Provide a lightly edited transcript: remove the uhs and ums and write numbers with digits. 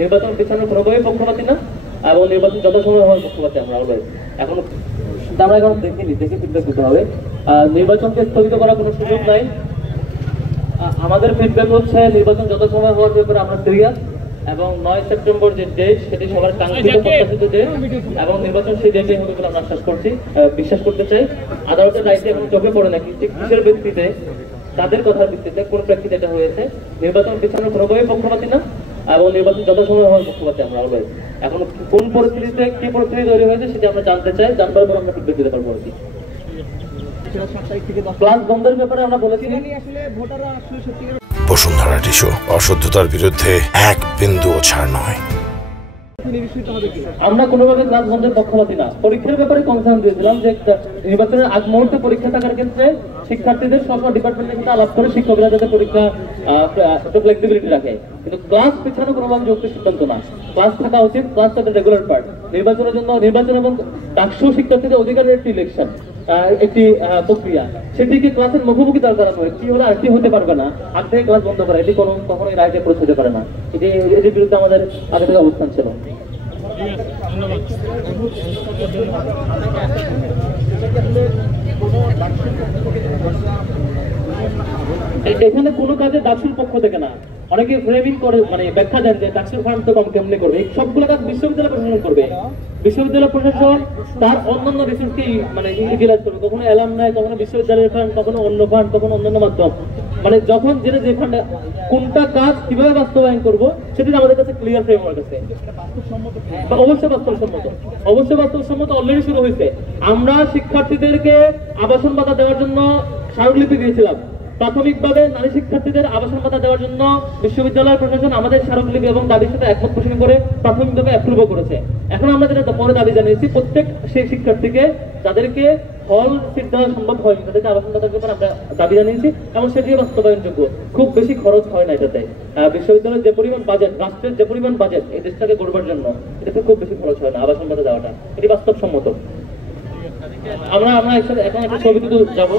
নির্বাচন পিছানোর কোনোভাবেই পক্ষপাতী না, এবং নির্বাচন যথাসময় হওয়ার পক্ষপাতী আমরা অলওয়েজ। এখন আমরা এখন দেখে ফিডব্যাক দিতে হবে। নির্বাচনকে স্থগিত করার কোনো সুযোগ নাই। আমাদের ফিডব্যাক হচ্ছে নির্বাচন যথাসময় হওয়ার ব্যাপারে আমরা সিরিয়াস, এবং 9 সেপ্টেম্বর যে ডেট সেটি সবার কাঙ্ক্ষিত প্রত্যাশিত ডেট, এবং নির্বাচন সেই ডেটে হবে বলে আমরা বিশ্বাস করতে চাই। আদালতের রাইটে এখন চোখে পড়ে নাকি কিসের ভিত্তিতে, তাদের কথার ভিত্তিতে কোন প্রেক্ষিতে এটা হয়েছে। নির্বাচন পিছানোর কোনোভাবেই পক্ষপাতী না, এবং নির্বাচন যথাসময় হওয়ার পক্ষপাতী আমরা অলওয়েজ। এখন কোন পরিস্থিতিতে কি পরিস্থিতি তৈরি হয়েছে সেটা আমরা জানতে চাই, জানবার পর আমরা ফিডব্যাক দিতে পারবো। ক্লাস বন্ধের ব্যাপারে আমরা বলেছি বসুন্ধরা টিস্যু অশুদ্ধতার বিরুদ্ধে এক বিন্দুও ছাড় নয়। আমরা কোনোভাবে ক্লাস বন্ধের পক্ষপাতী না। পরীক্ষার ব্যাপারে কনসার্ন দিয়েছিলাম যে নির্বাচনের আগ মুহূর্তে পরীক্ষা থাকার ক্ষেত্রে শিক্ষার্থীদের সব ডিপার্টমেন্টের সাথে আলাপ করে শিক্ষকরা যাতে পরীক্ষা একটু ফ্লেক্সিবিলিটি রাখে, কিন্তু ক্লাস পিছানো কোনোভাবে যৌক্তিক সিদ্ধান্ত না। ক্লাস থাকা উচিত, ক্লাস তাদের রেগুলার পার্ট। নির্বাচনের জন্য নির্বাচন এবং ডাকসু শিক্ষার্থীদের অধিকারের একটি ইলেকশন, একটি প্রক্রিয়া, সেটিকে ক্লাসের মুখোমুখি দাঁড় করানো হয়, কি হলে আর কি হতে পারবে না, আগ থেকে ক্লাস বন্ধ করা, এটি কখনোই রাইটে পৌঁছতে পারে না। এটির বিরুদ্ধে আমাদের আগে থেকে অবস্থান ছিল। এখানে কোনো কাজে ডাকসুর পক্ষ থেকে না, অনেকে ফ্রেমিং করে মানে ব্যাখ্যা দেন যে ডাকসুর ফান্ড তো কেমনে করবে। এই সবগুলো কাজ বিশ্ববিদ্যালয় প্রশাসন করবে। বিশ্ববিদ্যালয় প্রশাসন তার অন্যান্য রিসোর্সকে মানে ইউটিলাইজ করবে, কখনো অ্যালাম নাই, কখনো বিশ্ববিদ্যালয়ের ফান্ড, কখনো অন্য ফান্ড, কখনো অন্যান্য মাধ্যম, মানে যখন যেটা যে ফান্ড কোনটা কাজ কিভাবে বাস্তবায়ন করবো সেটা আমাদের কাছে ক্লিয়ার ফ্রেমওয়ার্ক আছে। অবশ্যই বাস্তবসম্মত অলরেডি শুরু হয়েছে। আমরা শিক্ষার্থীদেরকে আবাসন ভাতা দেওয়ার জন্য স্মারকলিপি দিয়েছিলাম। প্রাথমিকভাবে নারী শিক্ষার্থীদের আবাসন ভাতা দেওয়ার জন্য বিশ্ববিদ্যালয় প্রশাসন আমাদের স্মারকলিপি এবং দাবির সাথে একমত পোষণ করে প্রাথমিকভাবে অ্যাপ্রুভও করেছে। এখন আমরা যেটা পরে দাবি জানিয়েছি, প্রত্যেক সেই শিক্ষার্থীকে যাদেরকে হল সিট দেওয়া সম্ভব হয়নি তাদেরকে আবাসন ভাতার ব্যাপারে আমরা দাবি জানিয়েছি, এবং সেটিও বাস্তবায়নযোগ্য। খুব বেশি খরচ হয় না এটাতে। বিশ্ববিদ্যালয়ের যে পরিমাণ বাজেট, রাষ্ট্রের যে পরিমাণ বাজেট এই দেশটাকে গড়বার জন্য, এটাতে খুব বেশি খরচ হয় না আবাসন ভাতা দেওয়াটা, এটি বাস্তবসম্মত। আমরা এখন একটা ছবি তুলে যাবো।